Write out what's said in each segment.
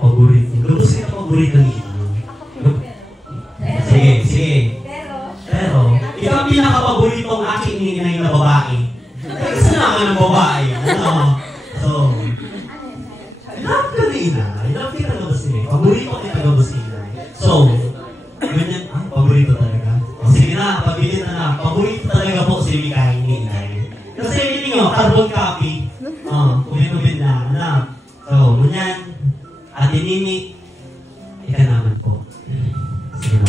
Paborito. Gabos ka paborito niya. Sige. Pero, ikaw ang pinaka-paboritong aking ininay na babae. Kasi naman ng babae. So, love ka na inay. Love kita gabos inay. Paborito kita gabos inay. So, ganyan, paborito talaga. O sige na, pagbilin na. Paborito talaga po si Mikahin ni inay. Kasi yun nyo, carbon copy. Ubin-ubin na. So, ganyan. Ate Nini, ika naman po. Sige na.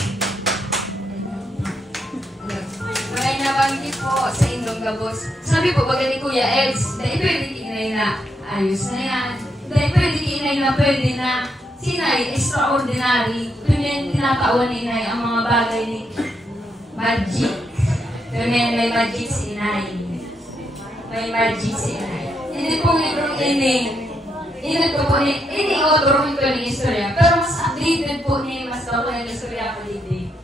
Maray nabanggit po sa Indong Gabos. Sabi po, baga ni Kuya Eds, dahil pwede kinay na ayos na yan. Dahil pwede kinay na pwede na sinay, extraordinary. Tunyan tinatawag ni inay ang mga bagay ni magic. Tunyan may magic si inay. May magic si inay. Hindi pong librong inag ko po ini-author ko ng istorya. Pero mas updated po niya, mas daw ko ng istorya ko dito.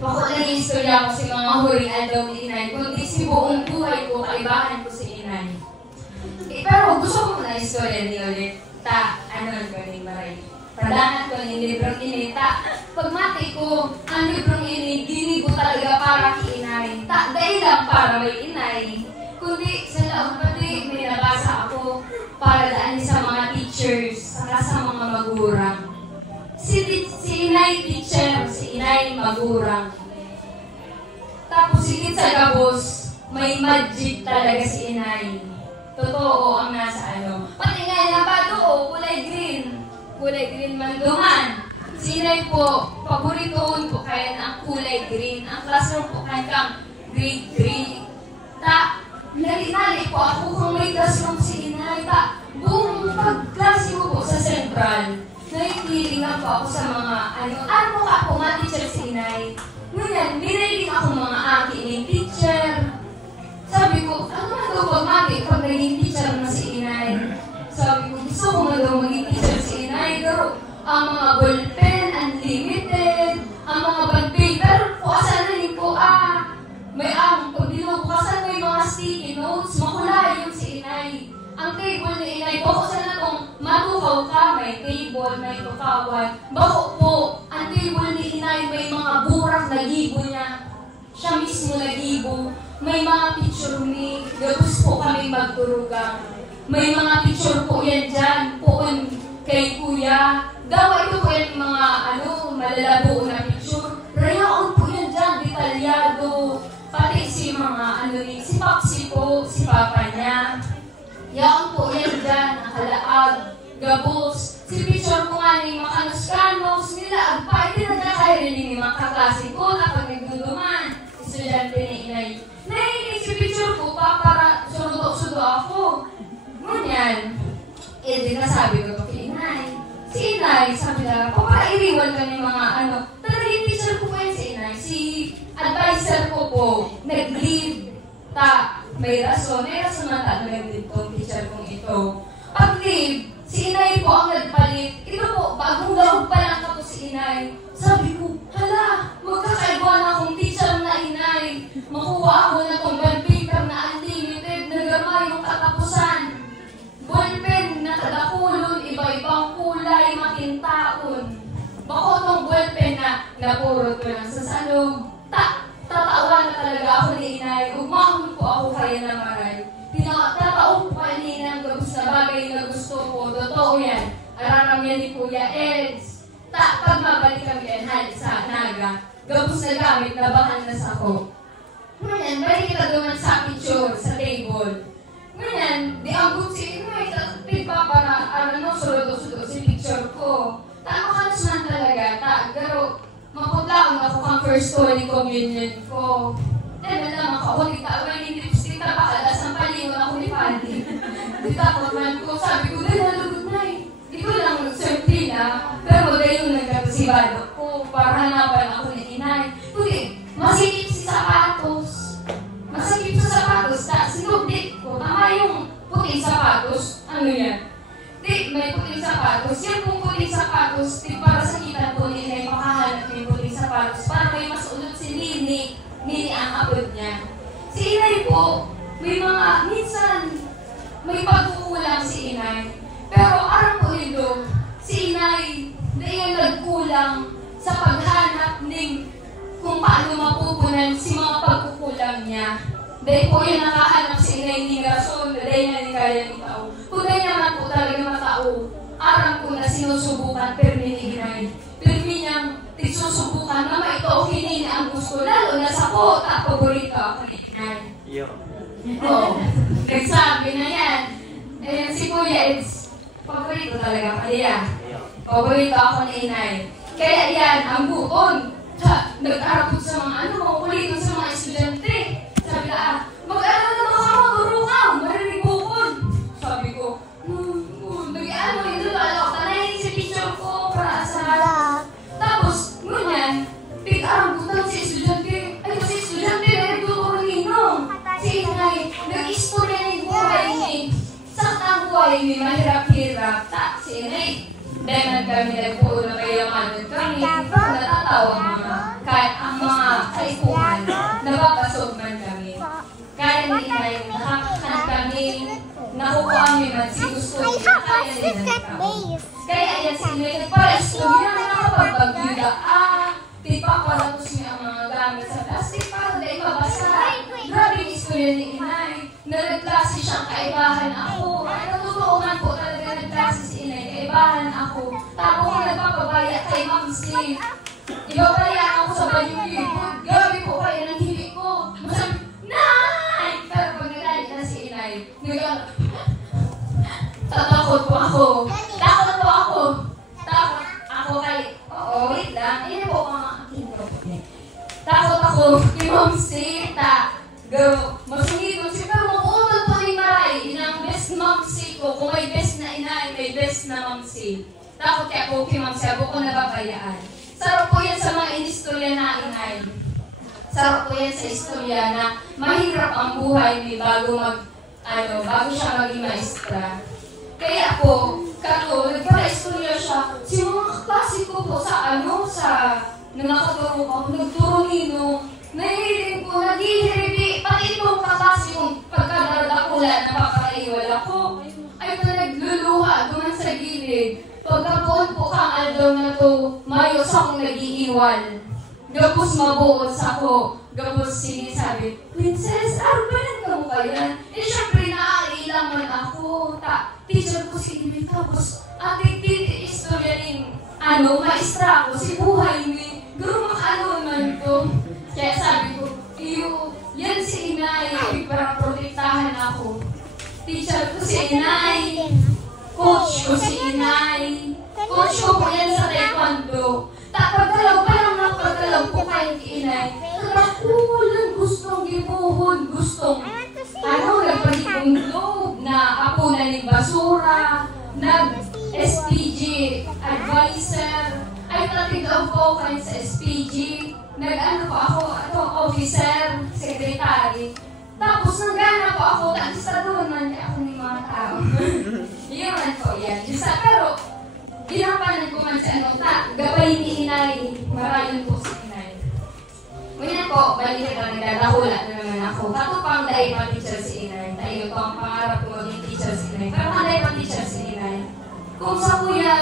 Bako lang yung istorya ko sa mga huring aldaw ni inay. Kundi si buong buhay ko, kaibahan ko si inay. Pero gusto ko na istorya ni ulit. Ano ko ni Maray? Padangan ko ng librong ini. Pagmati ko, ang librong ini, dinig ko talaga para kay inay. Dahil lang para may inay. Kundi sa laong pati, may nabasa ako para daan sa mga teachers, saka sa mga magurang. Si inay teacher, si inay magurang. Tapos higit sa Gabos, may magic talaga si inay. Totoo ang nasa ano. Pati nga yung bato, kulay green. Kulay green man duman. Si inay po, paboritoon po kaya na ang kulay green. Ang classroom po kaya grade 3. Nali-nali po ako kung may classroom si inay. Buong pag-klase ko po sa Central, nakikilingan po ako sa mga ano ka po mga teacher si inay. Ngunyan, binailing ako mga aking teacher. Sabi ko, ano man daw pag-maki pag naging teacher na si inay? Sabi ko, gusto ko man daw maging teacher si inay. Pero ang mga ballpen, unlimited, ang mga bond paper, bukasan na rin po may pag binubukasan may mga sticky notes, makulay yung si inay. Ang table ni inay, bako sana kung matukaw ka, may table, may tukawan. Bako po, ang table ni inay, may mga burak na gibo niya. Siya mismo na gibo. May mga picture ni, gabos po kami magturugang. May mga picture po yan dyan, po kay Kuya. Dawa ito po yan mga malalabo na picture. Rayaon po yan dyan, detalyado. Pati si mga si Papsi po, si Papa niya. Yaon po yan dyan, nakalaag, gabos. Si picture ko nga ni mga kanos-kanos nila, hindi nagkakairinig ni mga kaklase ko kapag nagduduman. Estudyante ni inay. Nahihinig si picture ko para surudo-sudo ako. Ngunyan, di nasabi ko kay inay. Si inay, sabi na, papairiwan ka ni mga talagang teacher ko yan si inay. Si advisor ko po, nag-leave. May rason na nag-leave tong teacher kong ito. Pag-leave, si inay po ang nagpalit. Ito po, bagong lawag pa lang ako si inay. Sabi ko, hala, magkakaiba na akong teacher na inay. Makuha ako na itong bond paper na unlimited, nagama yung katapusan. Ballpen na kadakulon, iba-ibang kulay, makintaon. Bako itong ballpen na napurot ko lang sa salog. Tatawa na talaga ako ni inay. Umahon po ako kaya na Maray. Tatao po kaya ni inay ang gabos na bagay na gusto ko. Totoo yan. Araram yan ni Kuya Eds. Pag mabalik kami yan, sa Naga, gabos na gamit, nabahan na sa ko. Ngayon, balik kita duman sa picture, sa table. Ngayon, di ang good si inay. Tigpa para, surudo-sudo si picture ko. Ano ka naman talaga, garo, maputlaon ako kang first Holy Communion ko. Dahil naman ako, hindi lipstick na pakalas ang palingon ako ni Pandi. Di tapos man ko, sabi ko, dahil nalugod na eh. Di ko lang certain pero dahil yung nagkasibado ko, para hanapan ako ni inay. Kundi, masikip si sapatos. Masikip sa sapatos, sinubdik ko. Tama yung puting sapatos. Ano yan? Di, may puting sapatos. Yan pong puting sapatos, para sa kita po ni inay, makahanap yung puting sapatos. Para may masulot si Nini ang abot niya. Si inay po, may mga, minsan, may pagkukulang si inay. Pero kulang sa paghanap ng kung paano mapupunan si mga pagkukulang niya. Dahil po yung nakahanap si inay ni rason, dahil nga ni kaya ni tao. Kung dahil naman po talaga matao, aram ko na sinusubukan, permi ni inay. Permi niyang susubukan na maito hinini ang gusto, lalo na sa po, paborito ako ni inay. Oo, nagsabi na yan. Si Kuya, paborito talaga pa niya. Paborito ako ni inay. Kaya yan, ang buton. Nag-arapot sa mga makukulitin sa mga estudyante. Sabi ka, mag-aral na mga maturo ka, marinig bukod. Sabi ko, nag-ano, ito lalo, tanay si picture ko para sa tapos, ngunyan, pig-arabutan si estudyante. Ay, kasi estudyante, nagtuturo ninong. Si inay, nag-istorya ng buhay ni saktang buhay ni mahirap-hirap. Si inay, dahil kami nagpuo na kayamanan kami, natatawa mga, kahit ang mga kaipuhan, napapasog man kami. Kaya ni inay, nakakakan kami, nakukuha kami man si gusto niya, kaya nila kami. Kaya yan si inay, nagpa-istorya na nakapagbagyuda, tipaparatos niya ang mga gamit sa plastic para dahil mabasa. Grabe yung istorya ni inay, na nagklase siyang kaibahan ako. Ay, natutuungan po talaga nagklase si inay, kaibahan ako. Tapos ko nagpapabaya kay Ma'am C. Ibabayaan ako sa balyong-libod. Grabe po kayo ng hilig ko. Masabi, Nay! Pero pag nagalit na si inay, tatakot po ako. Takot po ako. Takot ako kay... Oo, wait lang. Ini po mga intro po niya. Takot ako kay Ma'am C. Masungit siya. Pero mabuunod po ni Maray. Inang best Ma'am C ko. Kung may best na inay, may best na Ma'am C. Takot kaya po kay Ma'am C. Ako ko nababayaan. Sarap po yan sa mga inistorya na inay. Sarap po yan sa istorya na mahirap ang buhay ni bago siya maging maestra. Kaya po, nagpara-istorya siya. Si mga kaklase ko po sa nakaturo ko, nagturo nino, nahihiling ko, naghihiribi, pati itong kaklase kong pagkadaradakulan, napakaiwal ako. Ay pa nagluluha, duman sa gilid. Pagkapoon po kang aldaw na to, mayos akong nag-iiwal. Gapos mabuot ako, gapos sinisabi, Princess, arbanan ka mo kaya? Siyempre naailang man ako. Teacher ko si Amy, tapos ating istorya rin, maestra ako, si buhay ni, gano'n makaano man to. Kaya sabi ko, yan si inay, para protektahan ako. Teacher ko si inay, coach ko si inay, coach ko po yan sa taekwondo. Pagdalaw po kayo ni inay, walang gustong gibuhon, gustong, nagpagiging loob na apunan ng basura, nag-SPG advisor, ay tatigaw po kayo sa SPG, nag-ano po ako, officer, secretary. Tapos nagana po ako, nagsasalunan niya ako ng mga tao. Yun man po yan. Pero, ginampanan ko man sa gabay ni inay, marayon po si inay. Ngayon po, balik na nagdadahula na naman ako. Katupang dahil pa teacher si inay. Tayo po ang pangarap ko maging teacher si inay. Pero dahil pa teacher si inay. Kung sa kuya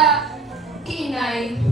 inay,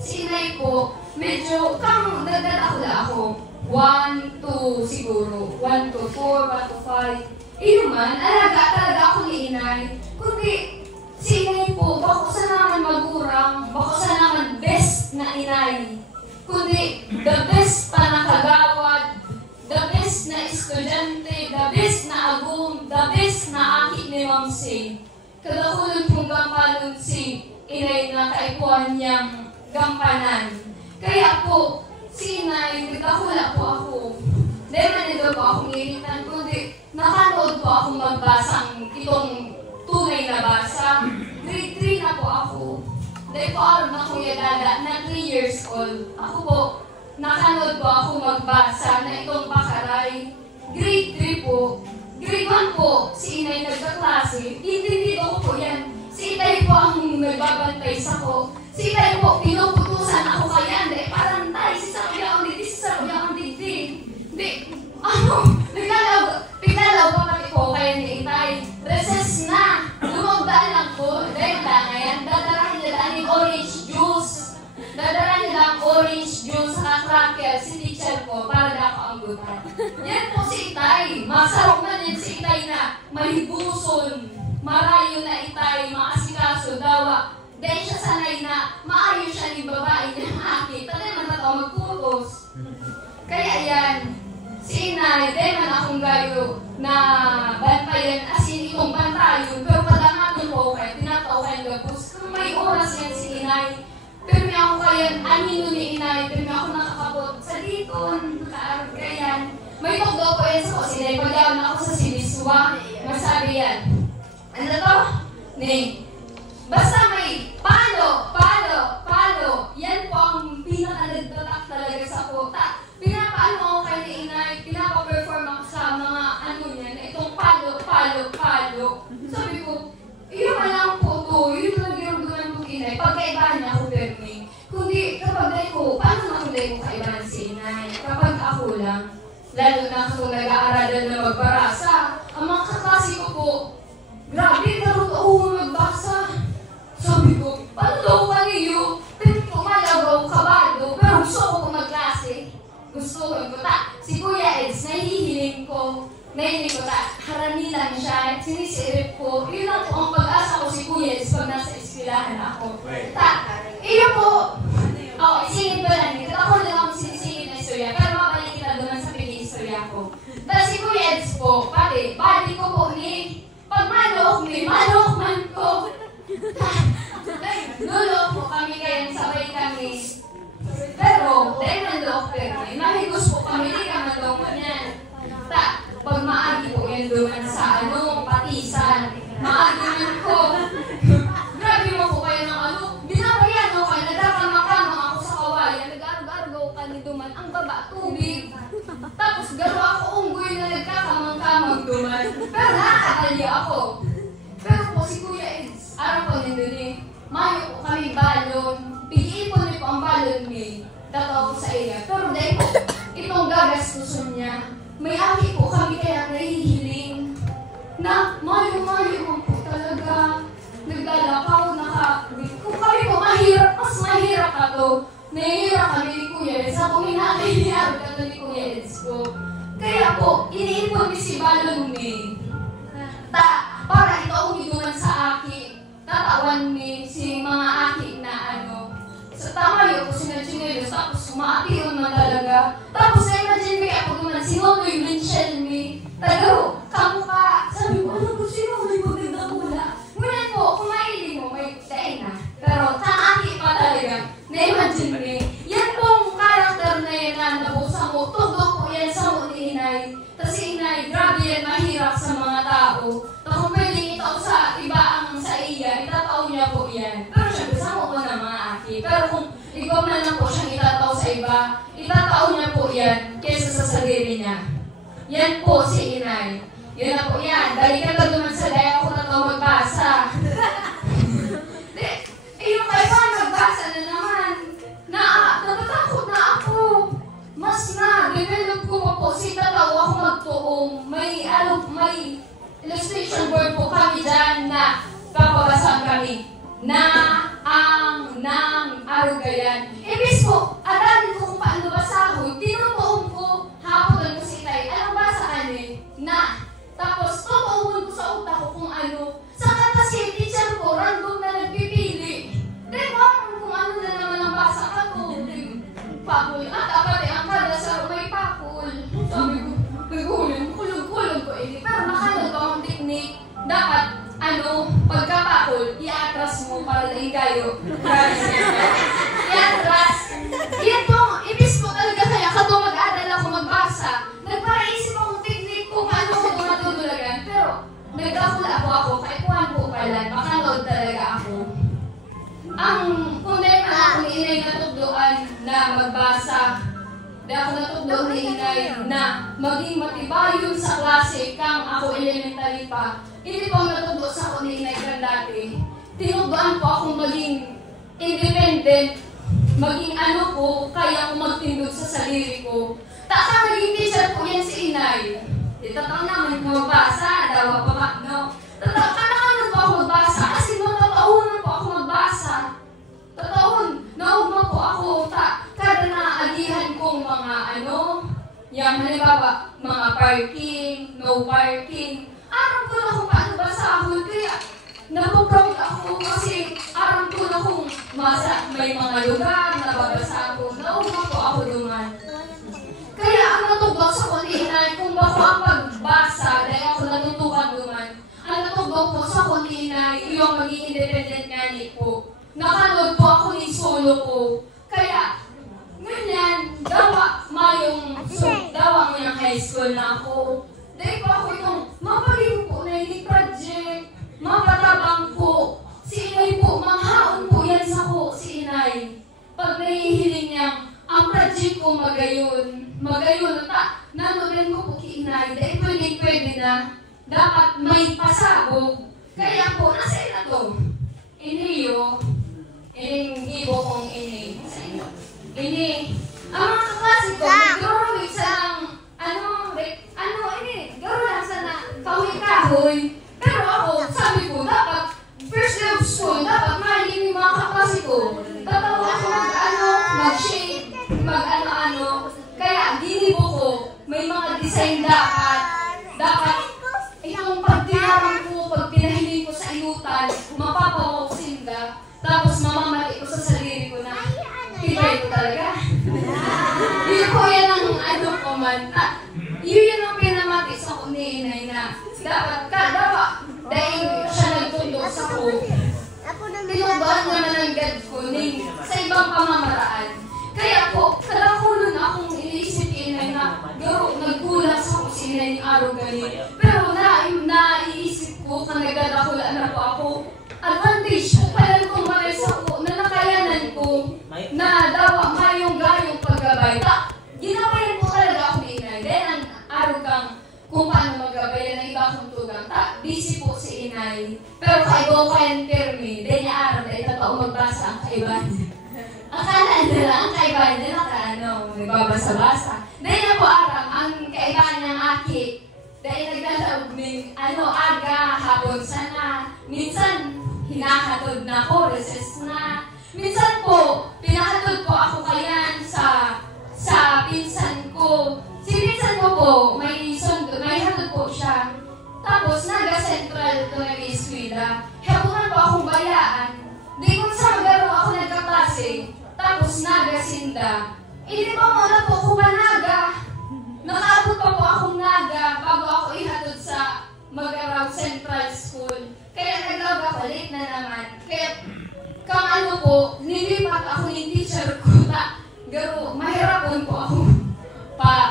si inay po, medyo kang nagdadahula ako. 1, 2 siguro. 1 to 4, 1 to 5. Inuman, alaga talaga ako ni inay. Kundi, si inay po, bako sa naman magurang, bako sa naman best na inay. Kundi, the best pa na kagawad, the best na estudyante, the best na agum, the best na aki ni Ma'am C. Kadakulon pong gampanon si inay na kaipuan niyang gampanan. Kaya po, si inay, nagkakula po ako. Dahil manigaw po akong iritan, kundi nakanood po akong magbasang itong tunay na basa. Grade 3 na po ako. Dahil po alam na Kuya Dada na 3 years old. Ako po, nakanood po ako magbasa na itong Bakaray. Grade 3 po. Grade 1 po, si inay nagkaklase. Hindi ko po yan. Si inay po ang nagbabantay sa ko. Si inay po, pinuputusan ako kaya. Dahil parang tayo, si Sakuya ang diti, si Sakuya ang diti. Hindi, piglalaw po pati ko kaya ni itay. Recess na. Lumagdaan lang po. Dahil na ngayon, dadarahin nila ni orange juice. itay. Masarap man yan si itay na malibuson. Marayo na itay, maasikaso, dawa. Dahil siya sanay na maayos siya ng babae niyang akit. Tanay man na ito magputos. Kaya yan, si inay, dahil man akong gayo na bantayan, as in itong bantayon. Pero padangatong ko kayo, tinatao kayo gabos. Kung may oras yan si inay, pero may ako kayan, anino ni inay, pero may ako nakakabot sa dito, nakaarap kayan. May tugdo ko yan sa kusinay, pag-yaw na ako sa siniswa, masabi yan. Ano to? Basta may palo, yan po ang pinaka-nagtatak talaga sa kota. Pinapaano ako kay ni inay, pinapa-perform ako sa mga ano niya, na itong palo. Sabi ko, yun lang po to, yun lang yung duman ko inay, pagkaibahan niya ako perming. Kundi kapag dahil ko, paano naman dahil ko kaibahan si inay? Kapag ako lang, lalo na kung nag-aaralan na magbarasa, ang mga kaklase ko po, grabe, karot ako magbasa. Sabi ko, paano daw ka niyo? Tumalaw ako kabado, pero gusto ko magklase. Gusto ko, si Kuya Eds, nahihiling ko, harani lang siya, sinisirip ko. Yun lang po ang pag-asa ko si Kuya Eds pag nasa eskwelahan ako. Iyo po, isingin ko lang, ako lang akong sinisingin na istorya, pero mabalik kita doon sa pili-istorya ko. Tapos si Kuya Eds po, pati, balik ko po pag manok man ko. Lulok po kami kaya sabay kami. Pero, dahil manlok mahigos po kami, di ka manlok yan. Pag maagi po yan doon sa patisan, maagi man ko. Grabe mo po kayo ng binabayan mo kayo, nagkakamakama ako sa kawayan, nag-argaw ka ni duman, ang baba, tubig. Tapos garo ako unggoy na nagkakamang-kamang duman, pero nakakalya ako. Pero po si Kuya Eds, araw po nandun mayo po kami balon, pag-iipon niyo po ang balon tataw ko sa iya. Pero dahil po, itong gagastusun niya, may aki po kami kaya nahihiling na mayo po talaga, naglalakaw, kung kami po mas mahirap ka to, nahihirap kami ni Kuya Eds, ako hinahihirap ka ni Kuya Eds po. Kaya po, iniipon ni si balon para ito umiduman sa aki, tatawan ni si mga aki na sa tama yun, kung sinadjinilos, tapos sumaati yun na talaga. Tapos na-imagine me ako naman, sinunoy mention me, tagaro, kamu ka, sabi ko, ano ko sinunoy mo din na mula? Ngunit po, kung mailing mo, may tayo na. Pero taaki pa talaga, na-imagine me. Yan pong karakter na yan na nabusa mo, tugok po yan sa mo ni inay. Tapos inay, grabe yan, mahirap sa mga tao. Tapos kung pwedeng itaw sa iba ang sa iya, itataw niya po yan. Pero syempre, sa mo na mga aki. Pero kung ikaw na lang po siyang itataw sa iba, itataw niya po yan kaysa sa sarili niya. Yan po si inay. Yun na po yan. Dahil ka lang naman sa daya ako na magbasa. Yung kayo magbasa na naman. Natatakot na ako. Mas na-develop ko pa po. Si tataw ako magtuong. May illustration board po kami dyan na papabasan kami. Arugayan. Ibig po, adanin ko kung paano basahon. Tinutuong ko, hapotan ko si Tay. Anong basa na? Tapos, tutuon ko sa utak ko kung ano. Sa kasi teacher ko, random na nagpipili. Dahil kung ano na naman ang basa ka ko. Pakul. At apate, ang kada sa may pakul. Sabi ko, kulog ko. Pero nakalog akong teknik. Dapat, pagkapakul, i-atras mo para lang kayo. I-atras. Yan po, ibig po talaga kaya kato mag-aral ako magbasa. Nagparaisip akong teknik kung ano ko matutulagan. Pero, nagkakula po ako, kaikuhan po pala, makanood talaga ako. Kung dahil na ako ni inay natugdoan na magbasa, dahil ako natugdoan ni inay na maging matibayon sa klase kang ako elementary pa, hindi po natugdo sa ako ni inay kang dati. Tinugdoan po akong maging independent, maging kaya akong magtindog sa sarili ko. Taka naging teacher po yan si inay. Tataw naman ko magbasa, daw pa Tataw po ako magbasa, kasi tataunan po ako magbasa. Naugma po ako, kada naagihan kong mga yung halimbawa, mga parking, no parking. Aram ko na kung paano basahon, kaya napuproud ako kasi aram ko na kung may mga lugar na babasa ako. Nauma po ako duman. Kaya ang natugbaw sa kuninay, kung bako ang pagbasa, dahil ako natutukan duman, ang natugbaw po sa kuninay, yung maging independent nga po. Nakanood po ako ni solo ko. Kaya, ganyan, dawa mo yung high school na ako. Dahil po ako itong, mapagin po na yung project, mapatabang po. Si inay po, manghaon po yan sa ko, si inay. Pag nahihiling niyang, ang project ko magayon, nanorin ko po ki inay, dahil pwede na, dapat may pasabog. Kaya po, nasa ina to? Iniyo, ining ibo kong ini. Ang mga kaklase ko, nag-drawing sa garo lang sa na kahoy-kahoy. Pero ako, sabi ko, dapat, first day of school, dapat mahalin yung mga kaklase ko. Tatawa ako mag-shape, mag-ano-ano. Kaya, dinibo ko, may mga design dapat, itong pagtiraman ko, pag pinahiling ko sa inutan, mapapawag sinda, tapos mamamali ko sa sarili ko na, tibay ko talaga. Yun po yan ang ko man. Yun ang pinamati sa ko ni inay na, dapat, dahil siya nagtundok sa ko, tinubaan naman ang God ko sa ibang pamamaraan. Kaya po, kadakulo na akong iniisip inay na, nagkulang sa ko si inay ni araw ganit. Pero naiisip ko, kanagdadakula na po ako, advantage ko pala kung malay sa ko, na nakayanan ko, na dawa mayong gayong paggabay. Ginabayan ko talaga ako ni inay. Dahil ang araw kang kung paano maggabayan ng iba kong tugang. Busy po si inay. Pero kaibaw kayan termi, dahil niya araw dahil totoo magbasa ang kaibahan niya. Akala nila ang kaibahan nila nagbabasa-basa. Dahil na po araw, ang kaibahan niyang aki, dahil naglalawag ng aga, hapon sana. Minsan, hinahatod na ako, recess na. Minsan po, pinahatod po ako kayan sa pinsan ko. Si pinsan ko po, may hatod po siya. Tapos, naga-central ito nag-eskwila. Hapunan po akong bayaan. Di kung sa magaro ako nagkaklase. Tapos, naga-sinda. Di pa muna po ko pa naga. Nakaabot pa po akong naga bago ako ihatod sa Mag-Araw Central School. Kaya naglaga ako, late na naman. Kaya, nilipat ako ng teacher ko. Garo, mahirapon po ako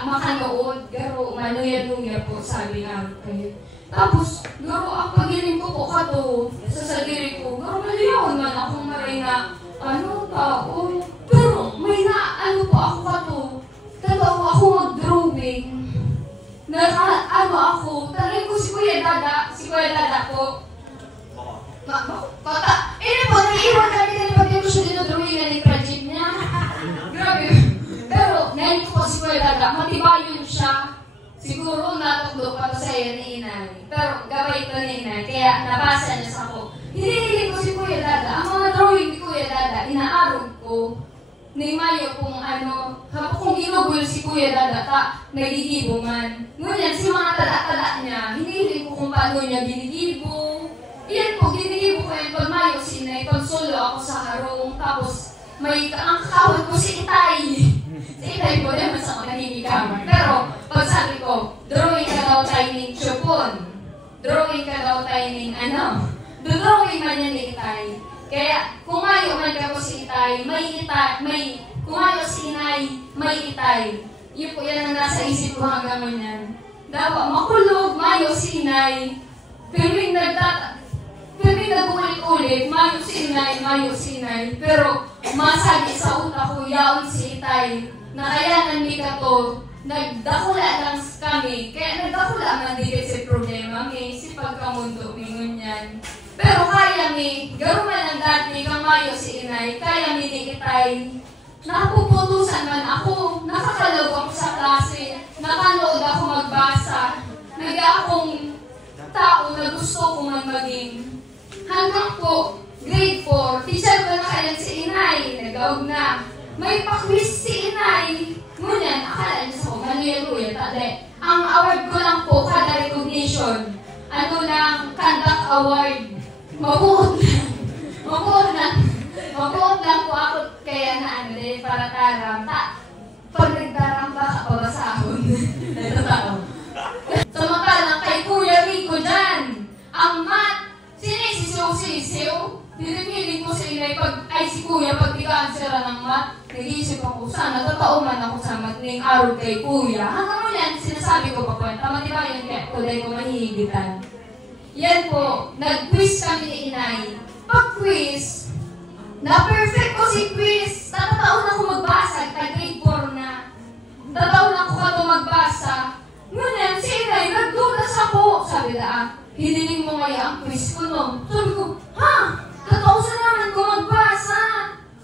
makanood. Garo, manuya-nuya po, sabi nga kayo. Tapos, garo, ang pagiling ko po kato sa sarili ko. Garo, maliyawan man akong maray na, tao. Pero, may po ako kato. Tatawa ako mag-drawing. Ako, talagang ko si Kuya Dada po. Po, naiiwan kami pati ko siya dinodrawing na yung project niya. Grabe. Pero, ngayon ko si Kuya Dada, matibayon siya. Siguro natukdo pa to sa'yo ni inay. Pero, gabay ito ni inay, kaya nabasa niya sa ko. Hinihiling ko si Kuya Dada. Ang mga drawing ni Kuya Dada, inaarog ko. Ni Mayo kung kung ginugol si Kuya Dada, nagigibo man. Ngunyan, si mga tada-tada niya, hinihiling ko kung paano niya ginigibo. Iyan po, ginigibo ko yan pag Mayo sinay, pag solo ako sa harong, tapos ang kakawin ko si Itay. Si Itay po, naman sa mga nahihikaman. Pero, pag sabi ko, drawing ka daw tayo ng chupon. Drawing ka daw tayo ng drawing man yan ni Itay. Kaya, kung Mayo man ka po si Itay, kung Mayo si Inay, may Itay. Yun po yan ang nasa isip ko hanggang ganyan. Dapat makulog, Mayo si Inay. Pero nag-ulit-ulit, Mayo si Inay. Pero, masagi sa utak ko, yaon si Itay. Na kaya nandika to, nagdakula lang kami. Kaya nagdakula man dito si problema, si pagkamundo, mingon yan. Pero kaya garuman ang dati, kang Mayo si Inay, kaya ni Itay. Napuputusan man ako, nakakalog ako sa klase, nakanood ako magbasa, akong tao na gusto ko man maging. Hanggang po, grade 4, teacher ko na kaya si Inay, nag-aog na. May pakwiz si Inay. Ngunyan, akala niya sa ko, manuya-luya, ang award ko lang po, kada recognition, ano lang, conduct award. Mabuot lang. Mabuot lang po ako kaya na ano din, para taram. Pag nagdaram baka pabasahon. Ito tao. Samantalang kay Kuya Rico dyan, ang math, sinisiw. Dinipiling ko sa inay si Kuya, pag ika-answera ng math, nag-iisip ako, sana totoo man ako sa math ng araw kay Kuya. Hanggang mo yan, sinasabi ko pa po, tama di ba yung kaya kulay ko mahihigitan? Yan po, nag-quiz kami ni inay. Pag-quiz, na-perfect ko si quiz. Tatataon ako magbasa, grade 4 na. Tatataon ako ka magbasa. Ngunit, si inay, nagdulas ako. Sabi na, hiniling mo kaya ang quiz ko, no? Sabi ko, ha? Totoo sa naman ko magbasa.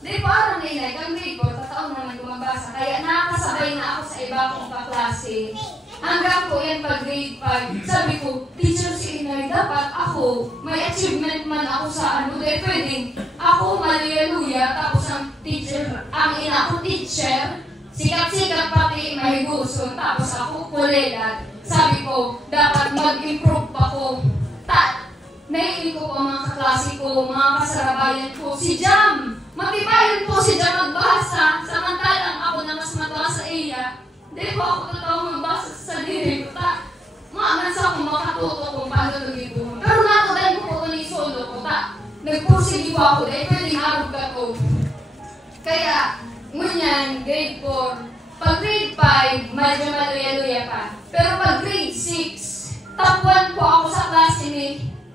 Di parang na inay, kang grade 4, tataon naman ko magbasa. Kaya nakasabay na ako sa iba kong kaklase. Hanggang po yan pag grade 5, sabi ko, teacher si inay, dapat ako, may achievement man ako sa ano, dahil pwedeng ako, malialuya, tapos ang teacher, ang ina ko teacher, sikat-sikat pati may gusto, tapos ako kulelat. Sabi ko, dapat mag-improve ako. Naiinig ko po mga kaklase ko, mga kasarabayan ko, si Jam! Matibayan po si Jam magbasa, samantalang ako na mas matawa sa iya. Hindi po ako totoo magbasa sa sarili ko. Maamansa akong makatuto kung paano nag-ibuhan. Pero dahil ko po ito ni solo ko, nagpursige po ako dahil pwedeng harap ka to. Kaya, ngunyan, grade 4. Pag grade 5, medyo maluya-luya pa. Pero pag grade 6, top 1 po ako sa klase ni.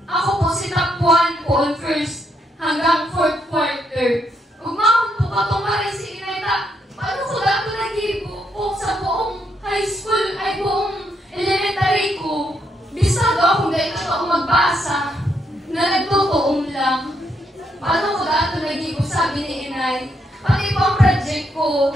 Ako po si top 1 po on first hanggang 4th quarter. Umakot po ka tumarin si Inayta. Paano ko dato nag-ibo po sa buong high school ay buong elementary ko? Bisado akong dahil na ako magbasa na nagtutuong lang. Paano ko dato nag-ibo? Sabi ni Inay. Pati po ang project ko.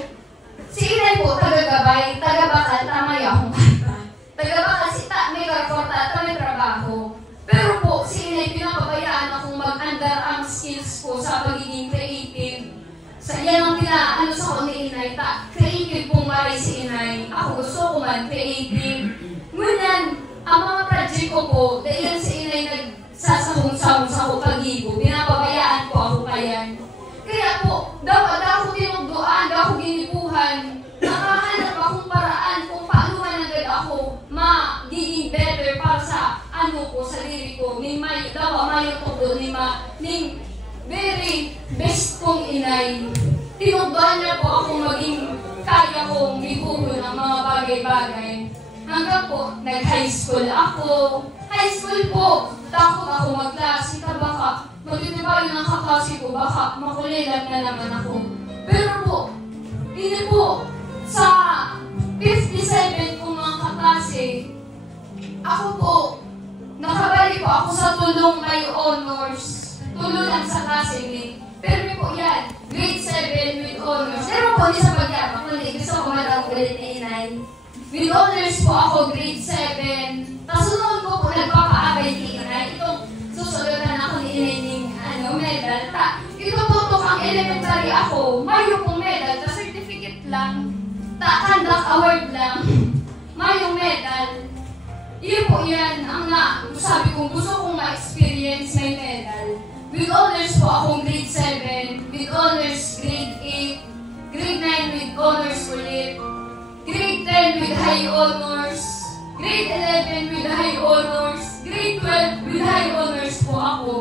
Si Inay po, taga-gabay, taga-bakal, tamay akong kanta. Taga-bakal, may karporta, may trabaho. Pero po, si Inay, pinapabayaan akong mag-andar ang skills ko sa pagiging creative. Sa yan ang pinaano sa ko ni Inay, creative pong maray si Inay. Ako gusto ko man, creative. Ngunyan, ang mga project ko po, dahil si Inay nagsasahong-sahong sa ko pag-ibo, pinapabayaan po ako kayan. Kaya po, dapat ako tinugduan, dapat ako ginipuhan, nakahanap akong paraan kung paano man agad ako magiging better para sa ano ko, sarili ko, ni may tuto, ni very best kong Inay. Tinugduan niya po akong maging kaya kong ipuho ng mga bagay-bagay. Hanggang po, nag-high school ako. High school po, takot ako mag-klase, baka magtitibayo ng kaklase ko, baka makulilat na naman ako. Pero po, hindi po, sa 57 kong mga kaklase, ako po, nakabali po ako sa tulong may honors. Tulong lang sa klase ni. Pero po yan, grade 7 with honors. Pero po, hindi sa pagyabang, kundi gusto ko matawag ulit ni Inay. With honors po ako, grade 7. Tapos noon ko po, nagpapa-abay ni Inay. Itong susunod ako ni Inay ng medal. Ito po ang elementary ako, mayroon pong medal, certificate lang. Conduct award lang. Mayroong medal. Iyon po yan, ang sabi ko, gusto kong ma-experience may medal. With honors po akong grade 7, with honors grade 8, grade 9 with honors ulit, grade 10 with high honors, grade 11 with high honors, grade 12 with high honors po ako.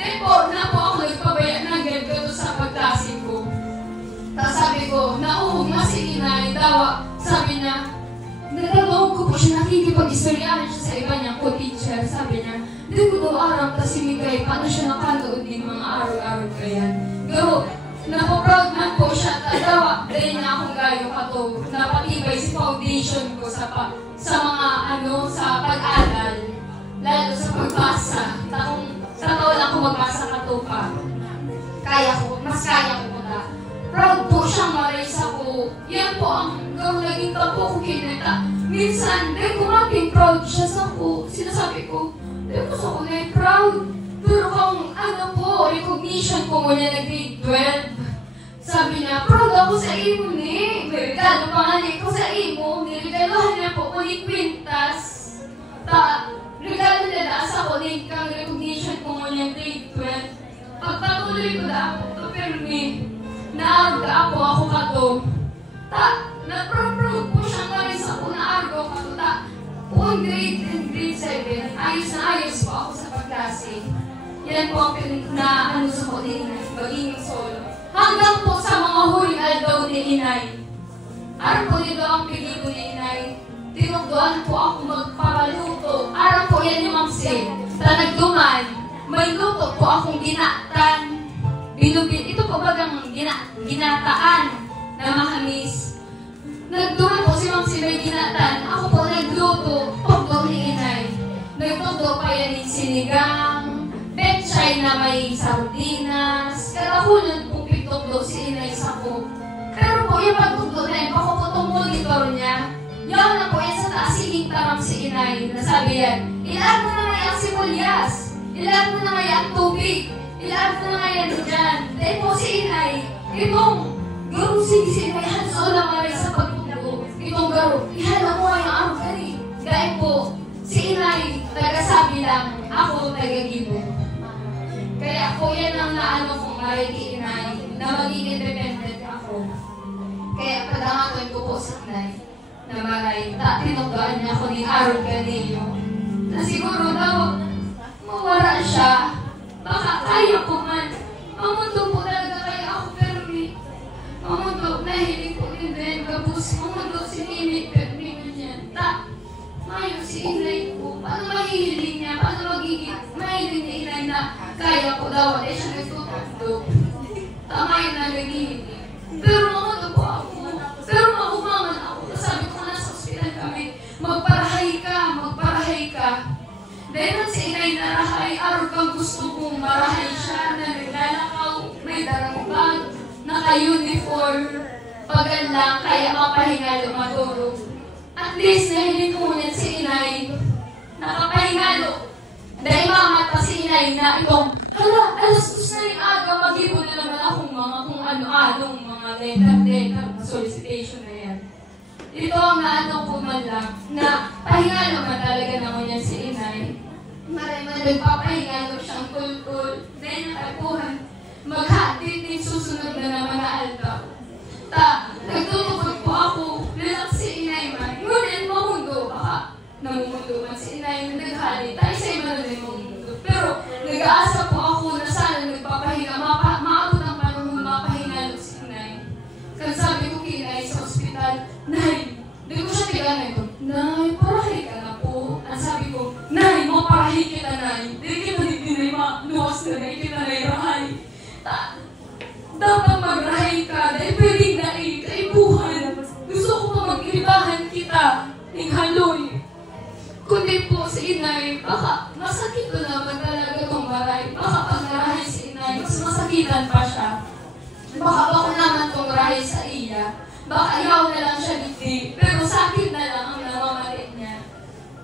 Then po, ako nagpabaya ng ganito sa pagklase ko. Tapos sabi ko, nauhog na si Inay, sabi niya, naglalawag ko po siya, nakikipag-istoryahan siya sa iba niya, co-teacher, sabi niya, hindi ko daw aram, kasi Migay, paano siya nakanood din mga araw-araw ka yan. Pero, napoproud man po siya, dahil niya akong gayo kato, napatibay si foundation ko sa mga sa pag-aral, lalo sa pagbasa. Tataw lang ko magbasa kato pa. Mas kaya ko na. Proud po siyang marais ako. Yan po ang naging tapo ko kinita. Minsan, dahil kumaging proud siya sa ko, sinasabi ko, dahil gusto ko na proud. Pero kung recognition ko muna na grade 12, sa sabi niya, proud ako sa imo ni. May regalo pa nga ko sa imo. Niregalohan niya po ko ni Quintas. Regalo niya na sa ko ni kang recognition ko mo niyang grade 12. Pagpatuloy ko na ako to permi. Naarga ako kato. Naproud po siya nga rin sa ko naarga ako kato. Kung grade 7, ayos na ayos po ako sa pagklase. Yan po ang na sa ko ni Inay, magiging solo. Hanggang po sa mga huling aldaw ni Inay. Araw po nito ang pili ko ni Inay. Tinugduan po ako magpapaluto. Araw po yan yung mamsin. Nagduman, may luto po akong ginatan. Ito po bagang ginataan na mahamis. Nagduman po si Mamsi may ginatan. Ako po nagluto. Pagdaw ni Inay. Nagluto pa yan yung sinigang. Betchay na may sardinas. Kalahunan po pitugdo si Inay sa ko. Pero po yung pagtugdo na yun, bako po itong monitor niya. Yaw na po yan sa taas higing tarang si Inay. Nasabi yan, ilaan mo na nga yung simulyas. Ilaan mo na nga yung tubig. Ilaan mo na nga yan dyan. Dahil po si Inay, itong garo sige may hanso lang nga rin sa pagtugdo. Itong garo, ihala mo nga yung araw gani. Dahil po, si Inay, taga-sabi lang, ako taga-gibo. Kaya po yan ang naano kong maray kay Inay, na maging independent ako. Kaya padangaton ko po sa Inay, na maray, tinugdaan niya ako ni Aaron Canello. Na siguro daw, mawala siya, baka kaya ko man. Mamundo po talaga kaya ako, pero mamundo, nahilig ko din din, gabus, mamundo si Nini, pero ganyan. Ngayon si Inay po, paano mahihiling niya, paano magiging mahihiling ni Inay na kaya ko daw, siya nagtutugdo. Tama yun na naghihiling. Pero mamundo po ako, pero maumangan ako. Sabi ko nasa ospital kami, magparahay ka. Dahil nang si Inay narahay, araw kang gusto kong marahay siya, na naglalakaw, may darang bag, naka-uniform, pagan lang, kaya mapahingalo matulog. At least, nahiling ko muna si Inay, nakapahingalo. Dahil mamata si Inay na itong, hala, alas 2 na rin aga, mag-ibo na naman akong mga kung ano-anong mga letter, solicitation na yan. Ito ang naano ko man lang, na pahingalo man talaga naman yan si Inay. Maray-man nagpapahingalo siyang tul-tul, dahil nakapuhan, maghatid din susunod na naman na aldaw. Nagtutugod po ako, relax si Inay man. Ngunit mamundo, baka namumundo man si Inay, naghali, tayo sa iba na rin mamundo. Pero nag-aasa po ako na sana nagpapahinga, maabot ang panahon mapahingalo si Inay. Kasi sabi ko kay Inay sa ospital, Nay, di ko siya tiganay ko, Nay, parahay ka na po. At sabi ko, Nay, maparahay kita, Nay. Di kita Nay, maluwas na Nay, kita Nay, rahay. Dapat magrahay ka, dahil pwedeng kaibuhan. Gusto ko pa mag-iribahan kita, ng haloy. Kundi po si Inay, baka masakit ko naman talaga itong maray. Baka pag narahay si Inay, mas masakitan pa siya. Baka ako naman itong rahay sa iya. Baka yaw na lang siya dito, pero sakit na lang ang namamalit niya.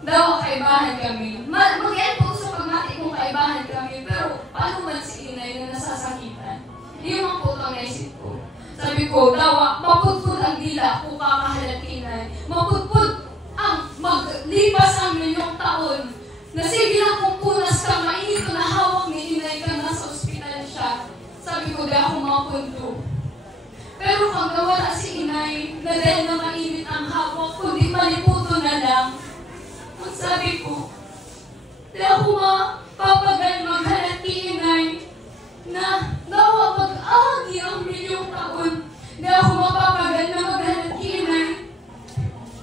Daw kaibahan kami. Mag-end po sa pagmati kung kaibahan kami, pero paano man si Inay na nasasakitan? Yung ang putang naisip ko. Sabi ko, dawa, mapudpud ang dila kung kakahalat Inay. Mapudpud ang maglipas ang milyong taon. Na sige lang kung punas ka, mainit ko na hawak ni Inay ka nasa ospital siya. Sabi ko, di ako mapunto. Pero kung nawala si Inay, na dahil na mainit ang hawak, kundi maliputo na lang. Ang sabi ko, di ako mapapagal maghalat kay Inay na dawa pag-ahagi ang milyong taon. Di ako mapapagal na maghalat kay Inay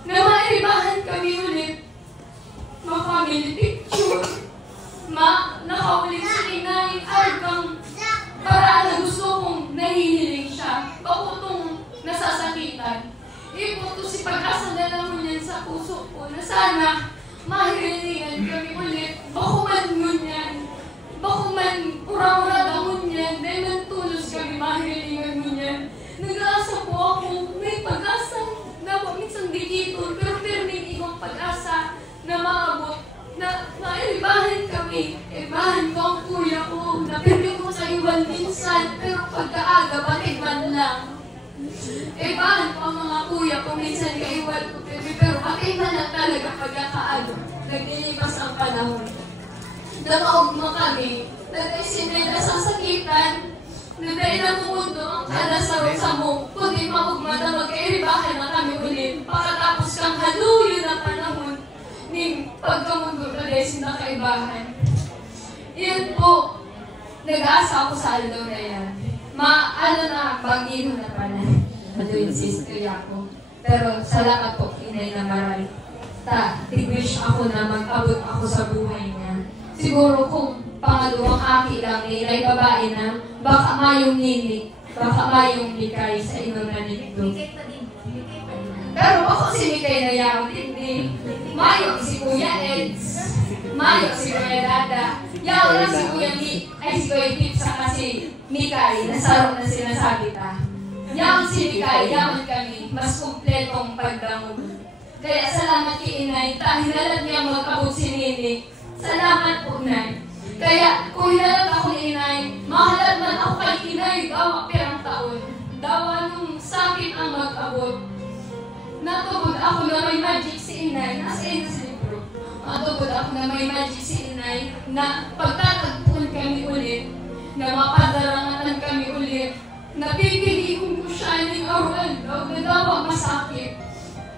na mairibahan kami ulit. Ma-family picture. Nakaulit si Inay. Argang paraan na gusto kong nahihiling siya. Bako itong nasasakitan. Ipo ito si pag-asa na naman yan sa puso ko na sana mahirilingan kami ulit. Bako man ngunyan. Bako man ura-ura na ngunyan. Dahil man tulos kami mahirilingan ngunyan. Nag-aasa po ako. May pag-asa na minsan dikitol. Pero may ibang pag-asa na maabot. Na mairibahan kami. Ibahan ko ang kuya ko. Napiryo ko sa iwan minsan. minsan, pero pagkaaga, bakit man lang. Bahan ko ang mga kuya kung minsan kaiwal ko, pero bakit man lang talaga pagkakaaga. Naglilipas ang panahon. Nakaugma kami, nag-isinay na sasakitan, nagdahil na mundo ang kalasarot sa mo, kundi maugma na magkairibahan na kami ulit. Pagkatapos kang haluyo na panahon, ning pagkamundo na lesin na kaibahan. Iyon po, nag-aasa ako sa alaw na yan. Ano na, bangino na pala. Ano yung sisterya ko. Pero salamat po, Inay na marami. Tig-wish ako na mag-abot ako sa buhay niya. Siguro kung pangalawang aki lang ay babae na, baka mayong ninik, baka mayong likay sa inyong nanikdo. Pero ako si Mikay na yaw, hindi. Mayong si Kuya Eds, mayong si Kuya Dada, yaw lang si Kuya si Kuya Tip sa kasi Mikay, nasaro na sinasabi ta. Yaw si Mikay, yaman kami, mas kumpletong pagdamog. Kaya salamat kay Inay, hinalag niya mag-abot si Ninik. Salamat po, Nay. Kaya kung hinalag ako ni Inay, mahalag man ako kay Inay, dawa pirang taon. Dawa nung sa akin ang mag-abot. Natubod ako na may magic si Inay, nasa sa libro. Natubod ako na may magic si Inay, na pagtatagpuan kami ulit, na mapadarangan kami ulit, napipiliin ko siya ng oral daw, na dawa masakit.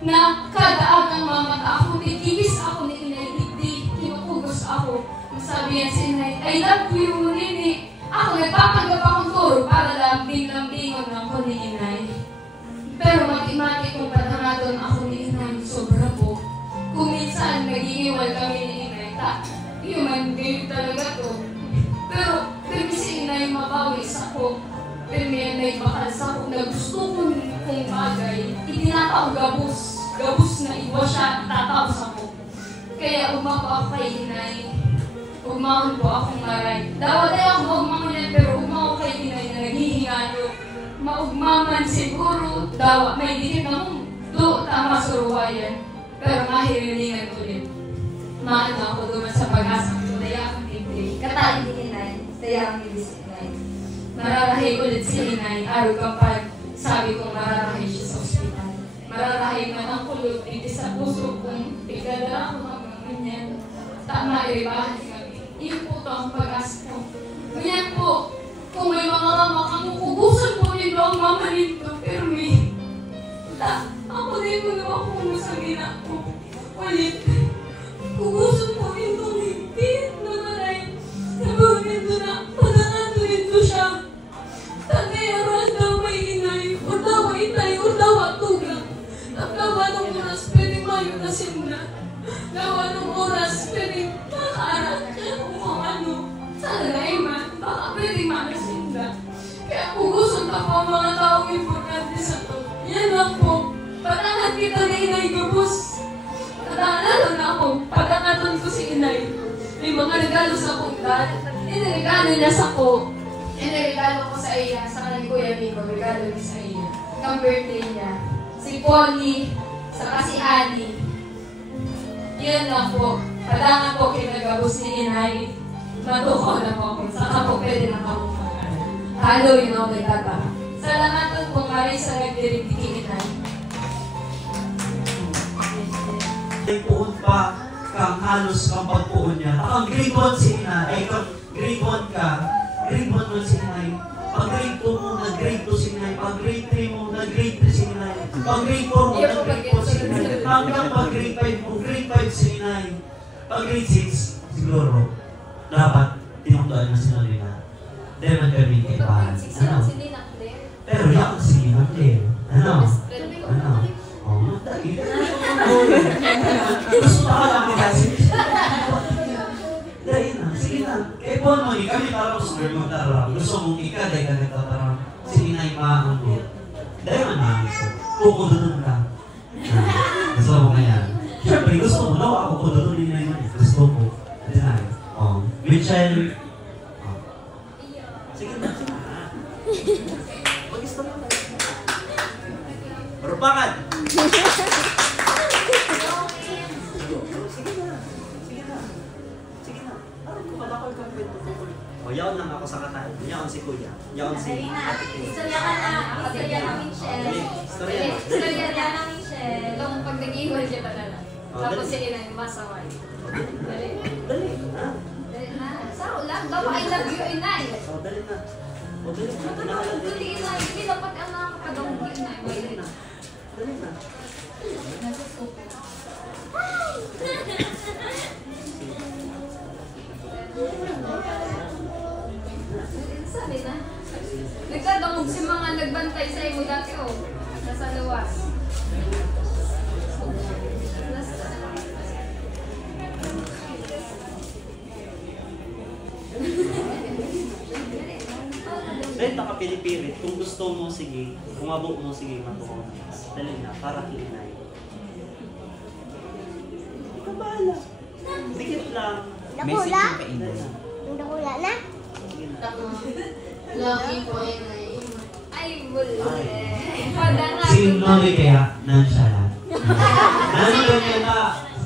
Na kada agang mamata ako, nitibis ako ni Inay, hindi kinukugos ako. Masabi yan si Inay, I love you, Nini. Ako nagpapanggap akong turo para lambing-lambingon ako ni Inay. Pero mati-mati kung patangaton ako ni Inay, sobra po. Kung minsan nag-iiwal kami ni Inay, human being talaga to. Pero si Inay mabawi sa ko. Pero may Inay bakal sa ko na gusto kong bagay, itinatawag gabus na iwa siya, tatapos ako. Kaya umako ako kay Inay, umahon po akong maray. Dawa-dawa ako maugmahon yan, pero umako kay Inay na naghihingalo. Maugmaman siguro, dawa, may dikit na mong tama suruwayan, pero mahirilingan ulit. Maano ako duman sa pag-asa ko, daya akong hindi. Katain ni Inay, daya akong hindi si Inay. Mararahay ulit si Inay, araw kapag sabi kong mararahay siya sa ospital. Mararahay man ang kulot, hindi sa puso kong pigdadala ko hanggang ganyan. Tama, iribahan kami. Iyon po ito ang pag-asa ko. Ganyan po, kung may mga makamukugusan po rin ba ang mama nito, pero may ako din mo naman kung sa gina ko. Ulit, kugusan po rin itong higpit na malay. Sabi nito na, padangan ito siya. Tagayaran daw may Inay, o daw itay, o daw tugang. Dawa ng oras, pwede mayo na simula. Dawa ng oras, pwede makaaral ka kung ano. Sana na iman, baka pwede makasimula. Kaya kugusan pa po ang mga taong importante sa to. Yan lang po, patangan kita ni Inay Gabus. Natangan na ako, patangaton ko si Inay. May mga regalo sa puntan, iniregalo niya sa ko. Iniregalo ko sa iya, sa kanang Kuya Miko, regalo niya sa iya. Ang birthday niya. Si Polly, saka si Annie. Yan lang po. Padangan po kinagabos ni Inay. Matukaw na po ako. Saka po pwede na ako mag-aral. Halo yun ako may tata. Salamatan po maray sa nagdirig ni Inay. Puon pa kang halos kang pagpuon niya. Kang grade 1 si Inay, kang grade 1 ka, grade 1 mo si Inay. Pag grade 2 mo, nag-grade 2 si Inay. Pag grade 3 mo, nag-grade 3 si Inay. Pag grade 4 mo, nag-grade 4 si Inay. Hanggang pag grade 5 mo, grade 5 si Inay. Pag grade 6, siguro, dapat tinutuan na si Nolina. Dahil magkabing kaibahan. Ano? Pero yan si Nina Claire. Ano? Ano? Oh, dahil. Gusto ka lang nila si dahil na, sige na. Eh, buwan mo, kami para sa girl magtarang. Gusto mong ika, dahil ka nagtatarang. Sige na, imaang mo. Dahil man namin sa kukudunod lang. Gusto mo kanya. Siyempre, gusto mo. Nawa ako kudunod din na yun. Gusto ko. Dahil na. Michelle. Sige na, sige na. Mag-gusto mo. Marupakan! Sige na. Sige na. Ano ko malakal kang pwede ko? O, yaw na nga ako sa katawan. Yaon si Kuya. Yaon si Ate Kuya. Istorya ka na. Istorya na Michelle. Istorya na Michelle. Nung pag nag-iwan siya pa na lang. Tapos si Inay, masaway. Dali. Dali. Ha? Dali na. Sao lang. Dapat I love you, Inay. Dali na. Dali na. Dali, Inay. Hindi dapat ang nakakadawang Inay. Dali na. Dali na. Nasusuko. Sabi na. Nagkadangog si mga nagbantay sa imo dati, oh. Nasa luwas. Dahil nakapilipirit, kung gusto mo, sige. Kung mabuk mo, sige, matuko. Dali na, para kinay. Ikaw bahala. Dikit lang. Nakula? Dali na. Nakula na? Sige na. Lucky po, Inay. Ay, bulle. Padanga. Si Nori kaya, nonchalant. Ano ganyan na,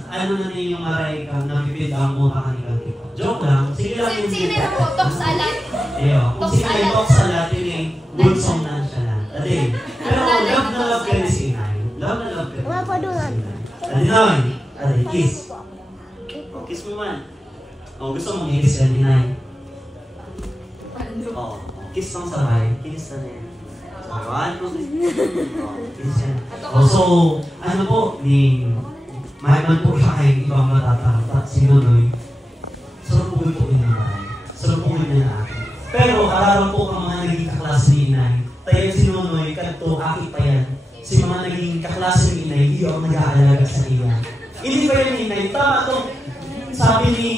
ano na niya yung maray ka, nabibid ang muna kanila dito. Joke lang, sige lang yung Sino na po? Tops alat. Eyo, kung sino yung talk sa Latin eh, good song nonchalant. Ate, pero love na love ka rin si Inay. Love na love ka rin. Mga padulan. Ate naman, ate, kiss. Kiss mo man. Gusto mong i-kiss yan, Inay. Oo, kiss ang sabay. Kiss na yan. One, two, three. Kiss yan. So, ano po, mahiman po siya kay ibang matatarata. Si Nonoy, sarupugin po niya naman. Sarupugin niya na akin. Pero, kararang po ang mga naging kaklase ni Inay. Tayo si Nonoy, kanto, akit pa yan. Si mga naging kaklase ni Inay, hindi ako nag-aalaga sa iya. Hindi pa yan Inay. Tama to. Sabi ni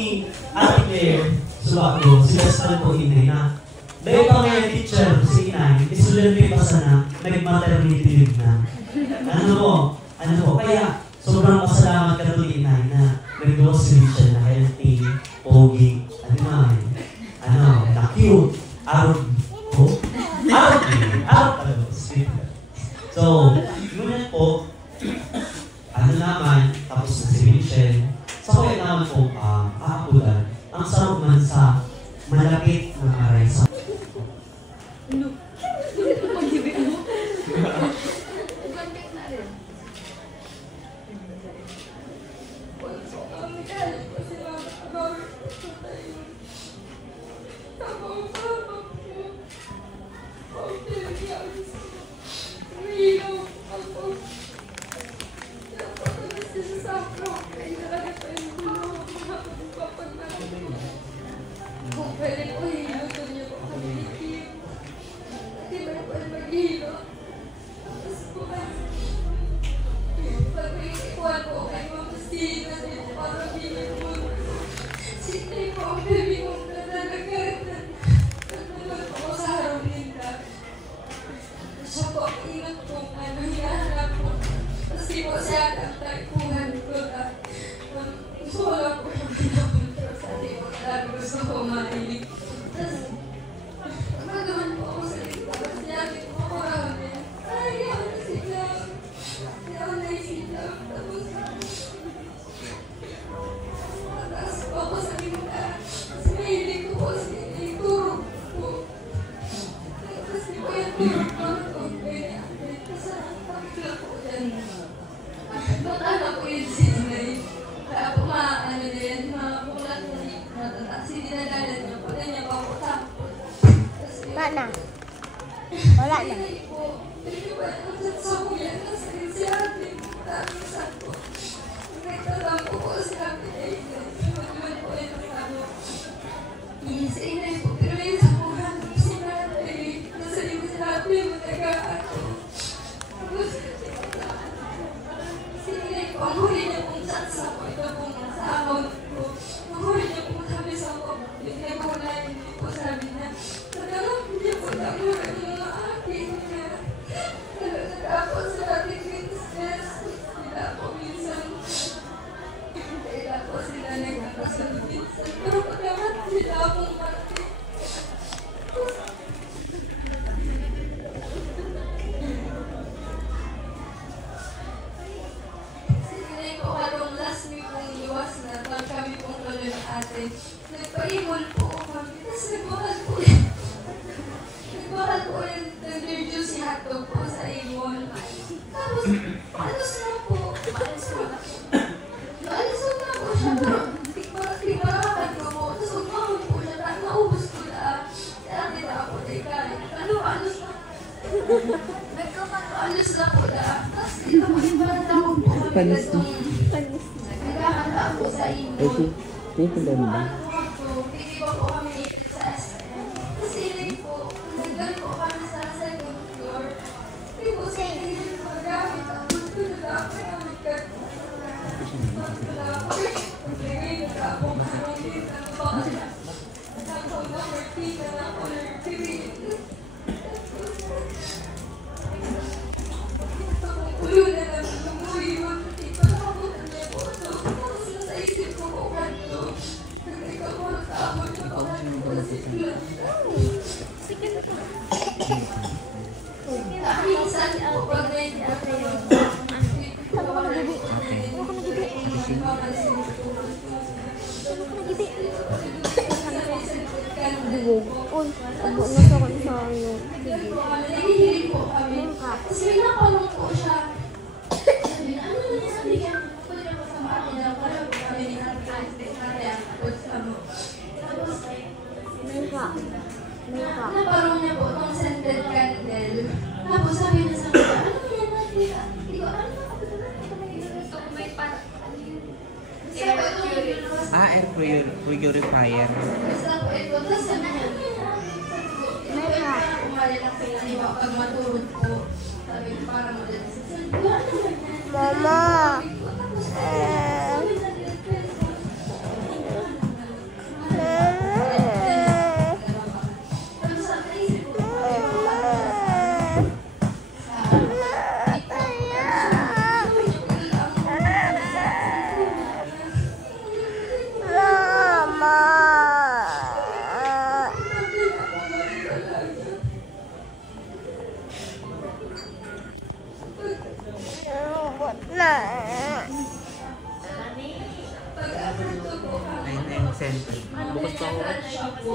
Ate Claire, Subaco, si Western po Inay na dahil pa ngayon teacher, si Inay, estudyante pa sana, nag-maternity leave na. Ano po, kaya sobrang pasalamat ka doon Inay na nag-grocery siya na healthy, pogi, na cute, arog po. Arog, sweet. So, ngunit po, naman, tapos na si Michelle, so kaya naman po, aakulan, ang sarap man sa malapit na aray sa Mana? Wala na. Tapos mahal po yung nag-reduce si hotdog po sa Avon. Tapos, alas na po. Alas na po siya. Tigmarakan ko po. Tapos umahon po siya. Naubos ko na. Kaya nila ako teka. Alos na. Nagkakaalos na po na. Tapos dito po ibaranda ko po kami itong nagkakanta po sa Avon. Dito ba ba? Hindi pa po kami dito sa SM. Kasi rin po, naggal po kami sa second floor. Hindi po sa hindi po gamit ako. Nagkakapay namin ka. Ngayon ako maraming dito ang baka. Ako na martina na ako na ulo na lang lumuwi. Ito na ako na po. So, tapos sa isip ko po kanto. Minsan po pag may Uy, abo na sa kanila yun. nahihilig po kami. Tapos may nakulong po siya. Sabi na, ano na niya sabi niya? Pwede na po sa mga akin na parang kami ni Ate tapos naparong niya po itong scented candle. Tapos sabi niya sa kanya, ano yan natin? Hindi ko, ano na? Ito ko may parang, ano yun? Air purifier. Basta po ito. Tapos sabi niya, ano yan? Sabi ko, parang umalit ang pinaniwa pag matulog po. Sabi ko, parang madalas. Sabi ko, ano yan? Mama. Tapos sabi niya, Ayun na yung center. Bukas pa ako.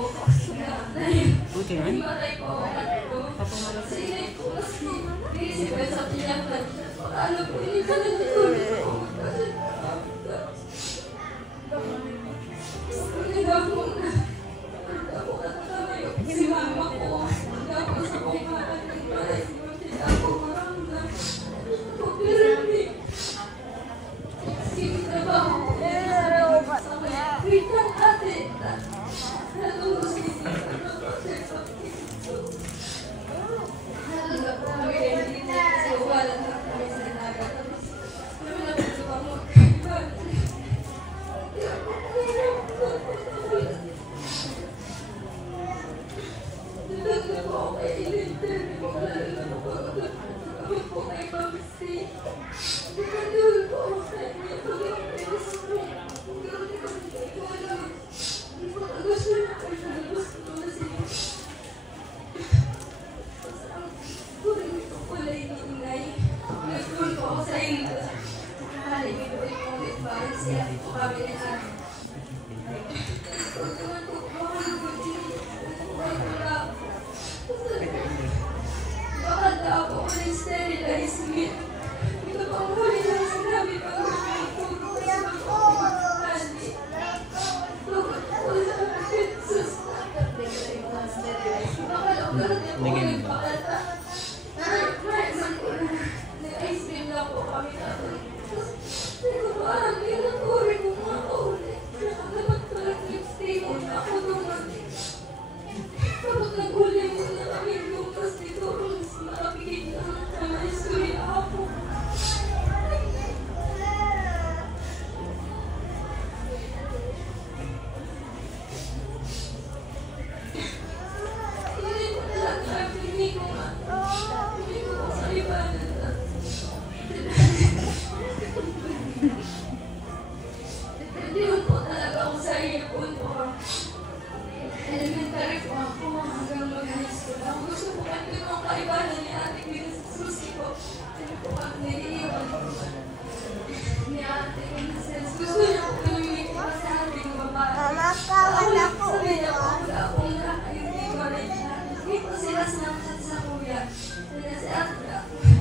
Uy, kaya nga? ng chat sa kuya. Kasi